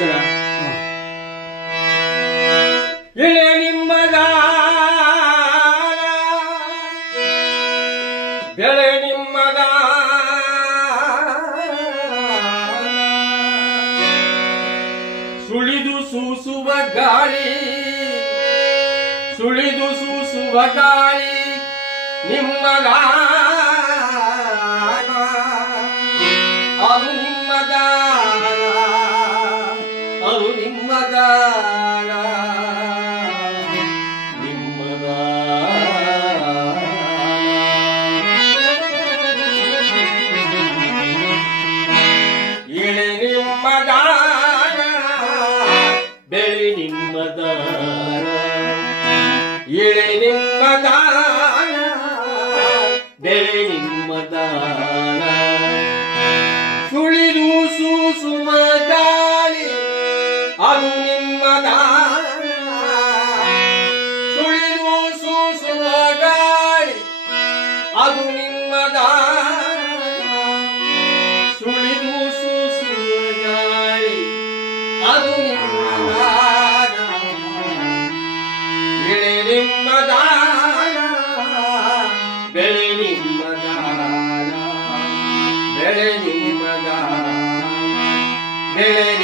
ಚಲ ಇಳೆ ನಿಮ್ಮದಾನ ಬೆಳೆ ಸುಳಿದು ಸೂಸುವ ಗಾಳಿ ಸುಳಿದು ಸೂಸುವ ಗಾಳಿ ನಿಮ್ಮದಾನ ಅದು ನಿಮ್ಮದಾನ ಗಾನ ನಿಮ್ಮ ಇಳೆ ನಿಮ್ಮ ಗಾನ ಬೆಳೆ ನಿಮ್ಮ ದಾನ ಇಳೆ ಬೆಳೆ ಅದು ನಿಮ್ಮ ದಾನ ಸುಳಿದು ಸೂಸುವ ಗಾಳಿ ಅದು ನಿಮ್ಮದ. ಬೆಳೆ ನಿಮ್ಮದ. ಬೆಳೆ ನಿಮ್ಮದ. ಬೆಳೆ ನಿಮ್ಮ ಬೆಳೆ